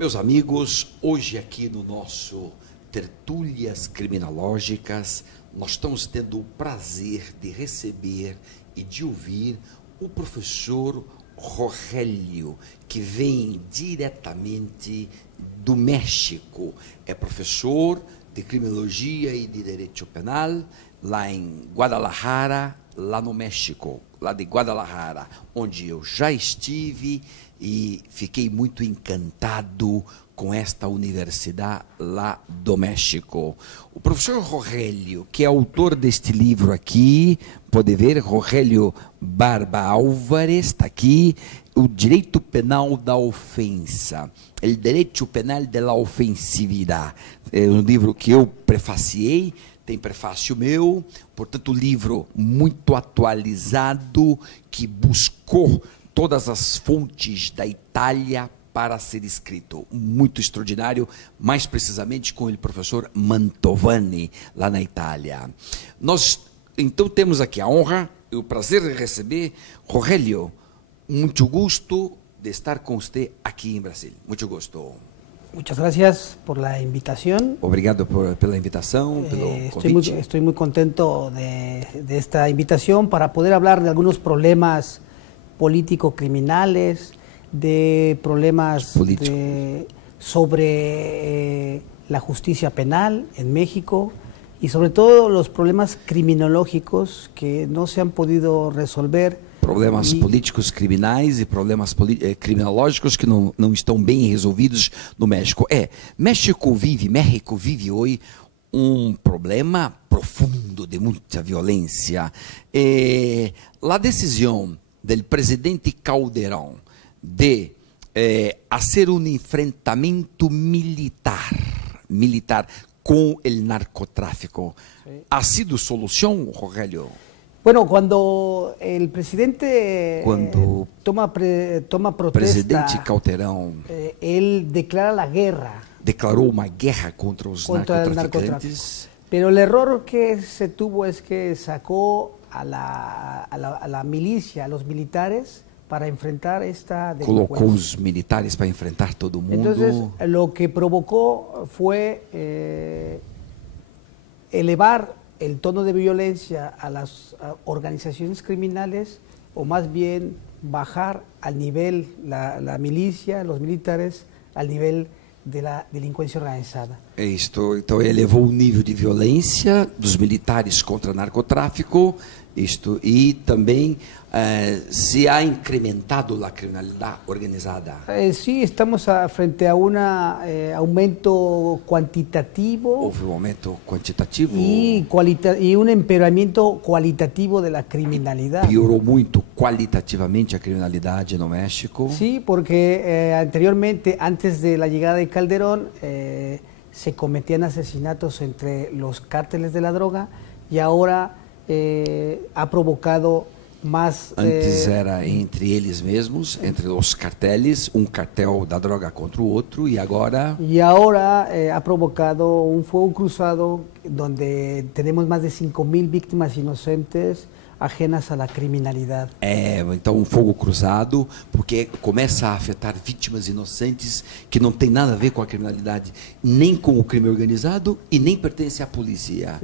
Meus amigos, hoje aqui no nosso Tertúlias Criminológicas, nós estamos tendo o prazer de receber e de ouvir o professor Rogélio, que vem diretamente do México. É professor de Criminologia e de Direito Penal lá em Guadalajara, lá no México, lá de Guadalajara, onde eu já estive e fiquei muito encantado com esta universidade lá do México. O professor Rogélio, que é autor deste livro aqui, pode ver, Rogélio Barba Álvares, está aqui, O Direito Penal da Ofensa, El Derecho Penal de la Ofensividade. É um livro que eu prefaciei, tem prefácio meu, portanto, livro muito atualizado, que buscou todas as fontes da Itália para ser escrito. Muito extraordinário, mais precisamente com o professor Mantovani, lá na Itália. Nós, então, temos aqui a honra e o prazer de receber Rogélio. Muito gosto de estar com você aqui em Brasília. Muito gosto. Muchas gracias por la invitación. Obrigado pela invitação, pelo convite. Estoy muy contento de esta invitación para poder hablar de algunos problemas político-criminales, de problemas sobre la justicia penal en México y sobre todo los problemas criminológicos que no se han podido resolver. Problemas políticos criminais e problemas criminológicos que não estão bem resolvidos no México. México vive hoje um problema profundo de muita violência. A decisão do presidente Calderón de fazer um enfrentamento militar com o narcotráfico, ¿ha sido solução, Rogélio? Bueno, cuando el presidente toma protesta, presidente Calderón, él declara la guerra. Declarou uma guerra contra os narcotraficantes. Pero el error que se tuvo es que sacó a la milicia, a los militares, para enfrentar esta delincuencia. Colocou os militares para enfrentar todo mundo. Entonces, lo que provocó fue elevar el tono de violencia a las organizaciones criminales, o más bien bajar al nivel la milicia, los militares, al nivel de la delinquência organizada. Então elevou o nível de violência dos militares contra o narcotráfico, e também se ha incrementado a criminalidade organizada. Sí, estamos frente a un aumento cuantitativo. Houve um aumento quantitativo y un empeoramiento cualitativo de la criminalidad. Piorou muito qualitativamente a criminalidade no México. Sí, porque anteriormente, antes de la llegada de Calderón, se cometían asesinatos entre los cárteles de la droga, y ahora ha provocado más... Antes era entre eles mesmos, entre os carteles, um cartel da droga contra o outro, e agora... Y ahora ha provocado un fuego cruzado donde tenemos más de 5,000 víctimas inocentes ajenas a la criminalidade. Então um fogo cruzado, porque começa a afetar vítimas inocentes que não tem nada a ver com a criminalidade, nem com o crime organizado e nem pertence à polícia.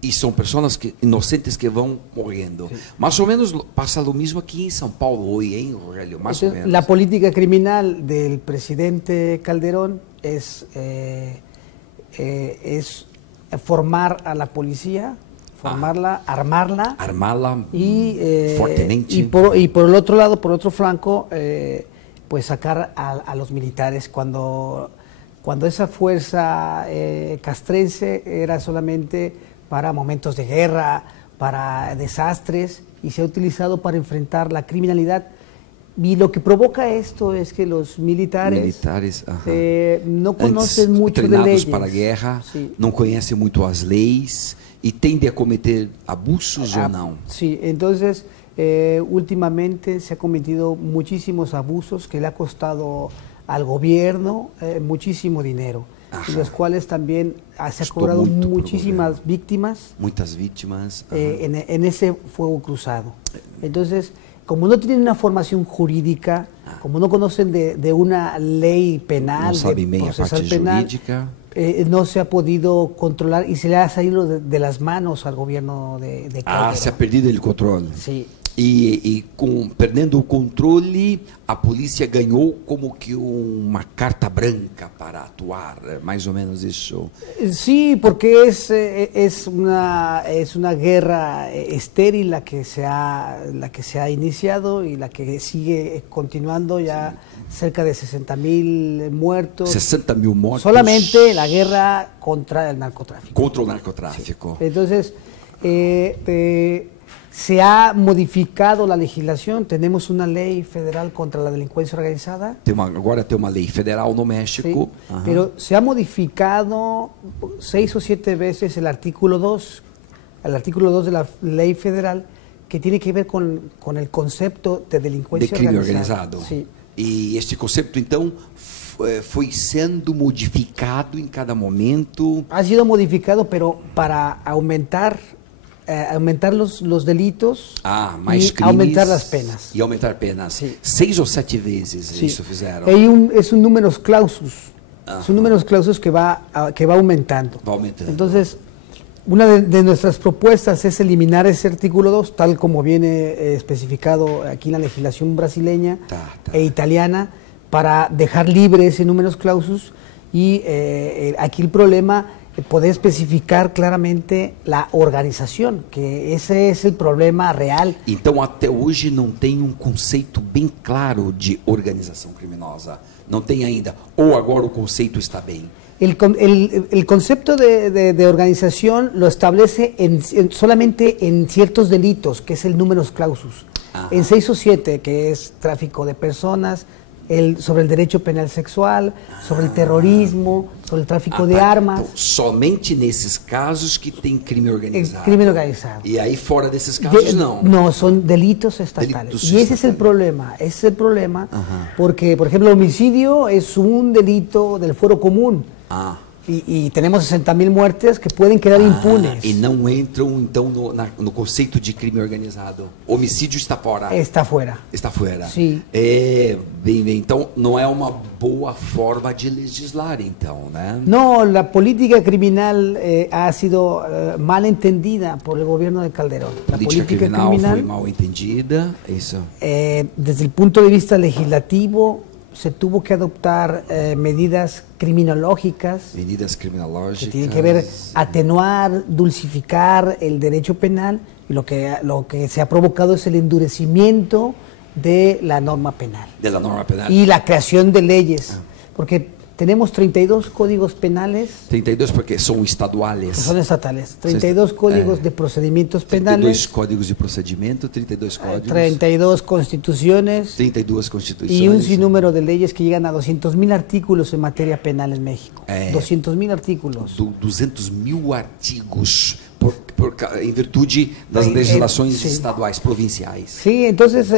E são pessoas inocentes que vão morrendo. Sí. Mais ou menos passa o mesmo aqui em São Paulo hoje, hein, Rogélio? Mais ou menos. La política criminal del presidente Calderón es formar a la policía, formarla, armarla y por el otro lado, por otro flanco, pues sacar a los militares cuando esa fuerza castrense era solamente para momentos de guerra, para desastres, y se ha utilizado para enfrentar la criminalidad. Y lo que provoca esto es que los militares no conocen mucho de leyes. Para a guerra, sí. Não conhecem muito as leis e tendem a cometer abusos ou não. Sí, entonces últimamente se ha cometido muchísimos abusos que le ha costado al gobierno muchísimo dinero. Y los cuales también se ha cobrado muchísimas víctimas. Muitas vítimas. En ese fuego cruzado. Entonces, como no tienen una formación jurídica, como no conocen de una ley penal, de procesal penal, no se ha podido controlar y se le ha salido de las manos al gobierno de Calderón. Se ha perdido el control. Sí. Perdendo o controle, a polícia ganhou como que uma carta branca para actuar, mais ou menos isso. Sí, porque es una guerra estéril la que se ha iniciado y la que sigue continuando ya. Cerca de 60.000 muertos. 60.000 muertos. Solamente la guerra contra el narcotráfico. Contra el narcotráfico. Sí. Entonces, se ha modificado la legislación. Tenemos una ley federal contra la delincuencia organizada. Agora tem uma lei federal no México. Sí, pero se ha modificado 6 o 7 veces el artículo 2 de la ley federal, que tiene que ver con el concepto de delincuencia crime organizado. Sí. E este conceito, então, foi sendo modificado em cada momento. Ha sido modificado, pero para aumentar los delitos mais y crimes, aumentar las penas. E aumentar penas. Sí. 6 ou 7 vezes isso fizeram. Es un números clausus. Son números clausus que va aumentando. Va aumentando. Entonces, una de nuestras propuestas es eliminar ese artículo 2, tal como viene especificado aquí en la legislación brasileña e italiana, para dejar libre ese números clausus y aquí el problema, poder especificar claramente la organización, que ese es el problema real. Então, até hoje não tem conceito bem claro de organização criminosa. Não tem ainda. Ou agora o conceito está bem. El concepto de organización lo establece solamente en ciertos delitos, que es el números clausus. En 6 o 7, que es tráfico de personas, sobre el derecho penal sexual, sobre el terrorismo, sobre el tráfico de armas. Então, somente nesses casos que tem crime organizado. Crime organizado. E aí fora desses casos não. No, son delitos estatales. Y ese es el problema. Porque, por ejemplo, el homicidio es un delito del fuero común. Y tenemos 60.000 muertes que pueden quedar impunes. E não entram, então, no conceito de crime organizado. Homicídio está fora. Está fuera. Está fuera. Sí. Bem, então, não é uma boa forma de legislar, então, né? No, la política criminal ha sido mal entendida por el gobierno de Calderón. La política criminal foi mal entendida, isso. Desde el punto de vista legislativo, se tuvo que adoptar medidas criminológicas. Que tienen que ver atenuar, dulcificar el derecho penal, y lo que se ha provocado es el endurecimiento de la norma penal. Y la creación de leyes. Porque tenemos 32 códigos penales. 32 porque son estaduales. Son estatales. 32 códigos de procedimientos penales. 32 códigos de procedimiento, 32 códigos. 32 constituciones. 32 constituciones. Y un sinnúmero de leyes que llegan a 200.000 artículos en materia penal en México. 200.000 artículos. 200.000 artigos en virtude das legislações estaduais, provinciais. Sí, entonces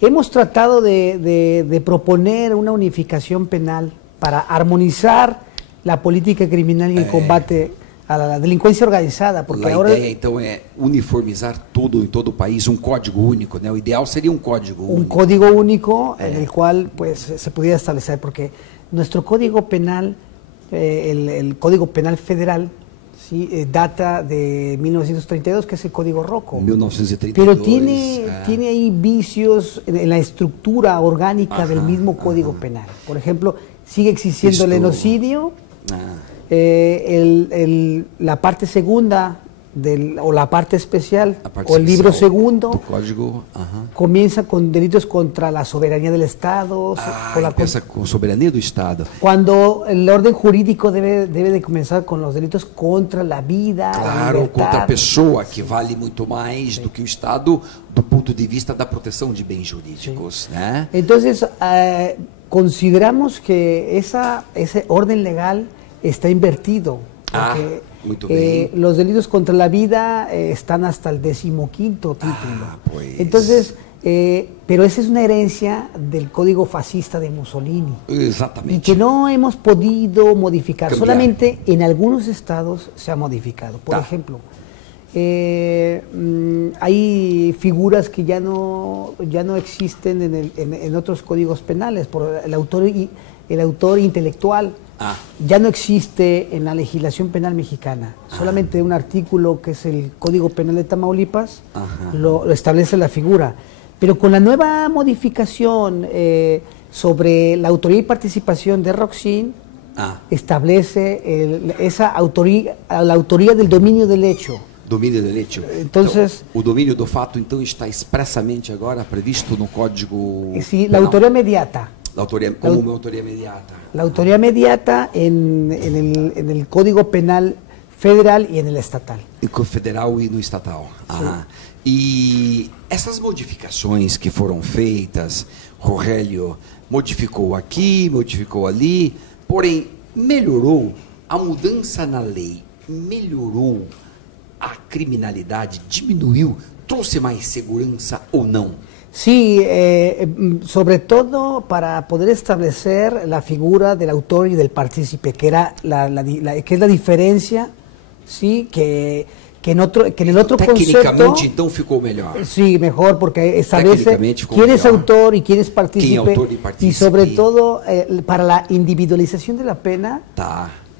hemos tratado de proponer una unificación penal para armonizar la política criminal y el combate a la delincuencia organizada. Porque a ideia, então, é uniformizar tudo em todo o país, código único, né? O ideal seria código único. Un código único en el cual pues se pudiera establecer, porque nuestro código penal, el Código Penal Federal, data de 1932, que es el Código Rocco. 1932. Pero tiene ahí vicios en la estructura orgánica del mismo Código Penal. Por ejemplo, sigue existiendo el genocidio, la parte segunda o la parte especial, o el libro segundo, código, comienza con delitos contra la soberanía del Estado. Empieza con soberanía del Estado. Cuando el orden jurídico debe de comenzar con los delitos contra la vida. Claro, contra a pessoa, que vale muito mais do que o Estado, do ponto de vista da proteção de bens jurídicos, né? Entonces, consideramos que ese orden legal está invertido. Porque los delitos contra la vida están hasta el 15º título. Pues. Entonces, pero esa es una herencia del código fascista de Mussolini. Exactamente. Y que no hemos podido modificar. Solamente en algunos estados se ha modificado. Por ejemplo, hay figuras que ya no existen en otros códigos penales, por el autor intelectual. Ya no existe en la legislación penal mexicana. Solamente un artículo que es el Código Penal de Tamaulipas lo establece la figura. Pero con la nueva modificación sobre la autoría y participación de Roxin, establece la autoría del dominio del hecho. Domínio del hecho. Entonces, o domínio do fato, então, está expressamente agora previsto no Código Sí, la autoría mediata. Como una autoría mediata. La autoría mediata en el Código Penal federal y en el estatal. Federal e no estatal. E essas modificações que foram feitas, Rogério modificou aqui, modificou ali, porém melhorou a mudança na lei, melhorou a criminalidade, diminuiu, trouxe mais segurança ou não? Sí, sobre todo para poder establecer la figura del autor y del partícipe, que era que es la diferencia, sí, que en el otro Tecnicamente, concepto, então ficou melhor. Sí, mejor, porque establece quién es autor y quién es partícipe, y sobre todo para la individualización de la pena.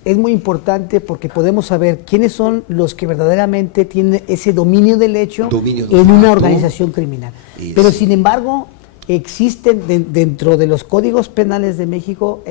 Es muy importante porque podemos saber quiénes son los que verdaderamente tienen ese dominio del hecho en una organización criminal. Pero sin embargo, existen dentro de los códigos penales de México,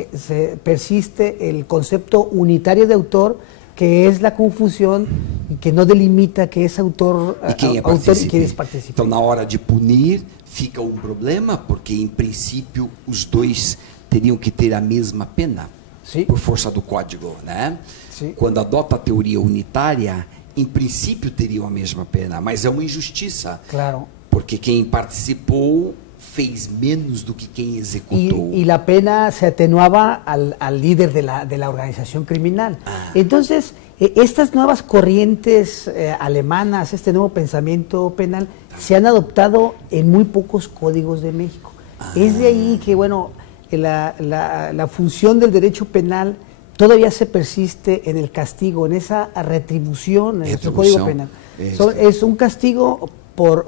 persiste el concepto unitario de autor, que es la confusión y que no delimita que es autor y quién es partícipe. Então, na hora de punir, fica um problema, porque em princípio os dois teriam que ter a mesma pena. Sim. Por força do código, né? Sim. Quando adota a teoria unitária, em princípio teriam a mesma pena, mas é uma injustiça. Claro. Porque quem participou fez menos do que quem executou. Y la pena se atenuaba al líder de la organización criminal. Entonces, estas nuevas corrientes alemanas, este nuevo pensamiento penal, se han adoptado en muy pocos códigos de México. Es de ahí que, bueno, la función del derecho penal todavía se persiste en el castigo, en esa retribución en nuestro Código Penal. Es un castigo por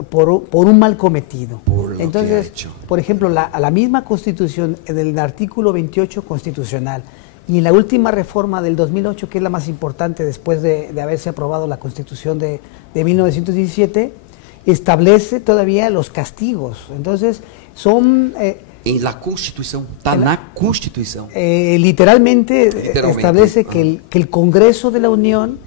un mal cometido. Entonces, por ejemplo, la misma Constitución, en el artículo 28 constitucional, y en la última reforma del 2008, que es la más importante después de haberse aprobado la Constitución de 1917, establece todavía los castigos. Entonces, son... en la Constitución, está en la Constitución. Literalmente establece que el Congreso de la Unión,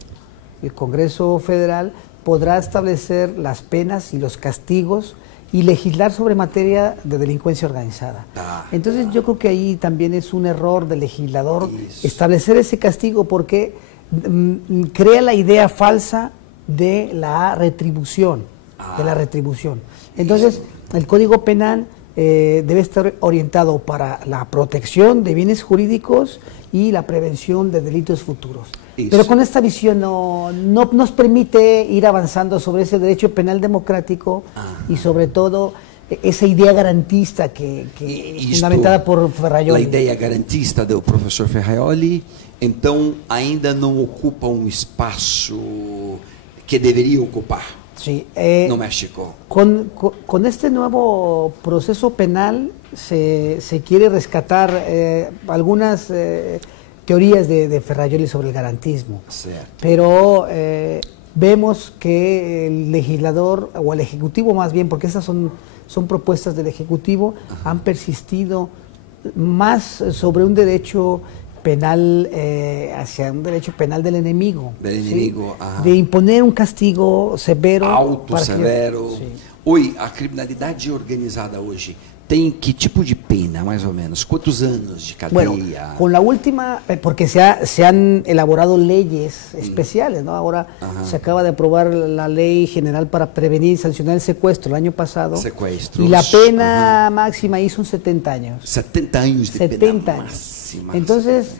el Congreso Federal, podrá establecer las penas y los castigos y legislar sobre materia de delincuencia organizada. Entonces yo creo que ahí también es un error del legislador establecer ese castigo, porque crea la idea falsa de la retribución, Entonces el Código Penal debe estar orientado para la protección de bienes jurídicos y la prevención de delitos futuros. Pero con esta visión no nos permite ir avanzando sobre ese derecho penal democrático y sobre todo esa idea garantista que es fundamentada por Ferrajoli. A ideia garantista do professor Ferrajoli, então, ainda não ocupa um espaço que deveria ocupar. Sí, no México. Con este nuevo proceso penal se quiere rescatar algunas teorías de Ferrajoli sobre el garantismo. Pero vemos que el legislador, o el ejecutivo más bien, porque esas son propuestas del ejecutivo, han persistido más sobre un derecho penal, hacia un derecho penal del enemigo. De imponer un castigo severo. Alto, severo. Oi, a criminalidade organizada hoje tem que tipo de pena, mais ou menos? ¿Cuántos años de cadeia? Bueno, con la última, porque se han elaborado leyes especiales, ¿no? Ahora se acaba de aprobar la Ley General para Prevenir y Sancionar el Secuestro el año pasado. Secuestros. Y la pena máxima ahí son 70 años. 70 años de 70 pena años. máxima. Entonces,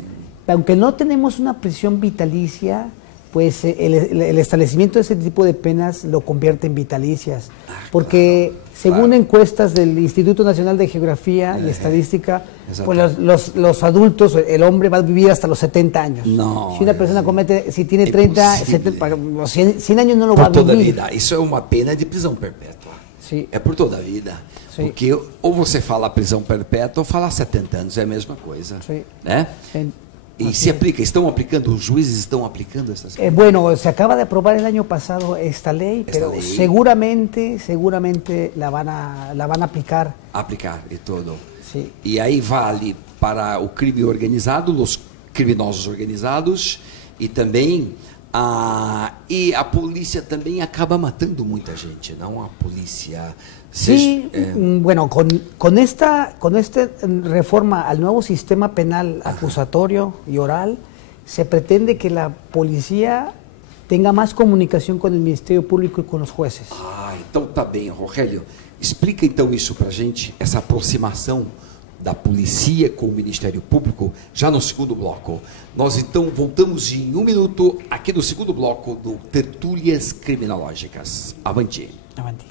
aunque no tenemos una prisión vitalicia, pues el establecimiento de ese tipo de penas lo convierte en vitalicias, porque según encuestas del Instituto Nacional de Geografía y Estadística, pues los adultos, el hombre va a vivir hasta los 70 años. No, si una persona comete, si tiene 30, 70, 100 años no lo va a vivir. Por toda a vida. Isso é uma pena de prisão perpétua. Sim. É por toda a vida. Sim. Porque ou você fala prisão perpétua ou fala 70 anos, é a mesma coisa. Sim. Né? Sim. Y se aplica, están aplicando, los jueces están aplicando estas cosas. Bueno, se acaba de aprobar el año pasado esta ley, pero seguramente la van a aplicar. Aplicar y todo. Sí. Y ahí vale para o crime organizado, los criminosos organizados, y también a polícia também acaba matando muita gente, não? A polícia. Sí, bueno, con esta reforma al nuevo sistema penal acusatorio y oral, se pretende que la policía tenga más comunicación con el Ministerio Público y con los jueces. Então tá bem, Rogério. Explica então isso pra gente, essa aproximação da polícia com o Ministério Público, já no segundo bloco. Nós então voltamos em 1 minuto aqui no segundo bloco do Tertúlias Criminológicas. Avante. Avante.